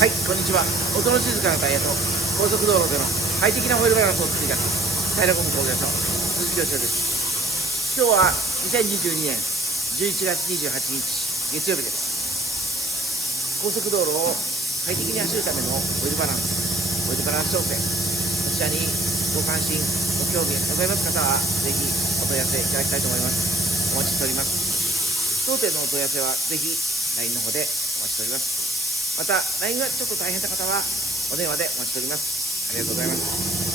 はい、こんにちは。音の静かなタイヤと高速道路での快適なホイールバランスを作り出すタイヤゴム工業所鈴木義夫です。今日は2022年11月28日月曜日です。高速道路を快適に走るためのホイールバランス調整、こちらにご関心ご興味ございます方はぜひお問い合わせいただきたいと思います。お待ちしております。当店のお問い合わせはぜひ LINE の方でお待ちしております。また LINE がちょっと大変な方はお電話でお待ちしております。ありがとうございます。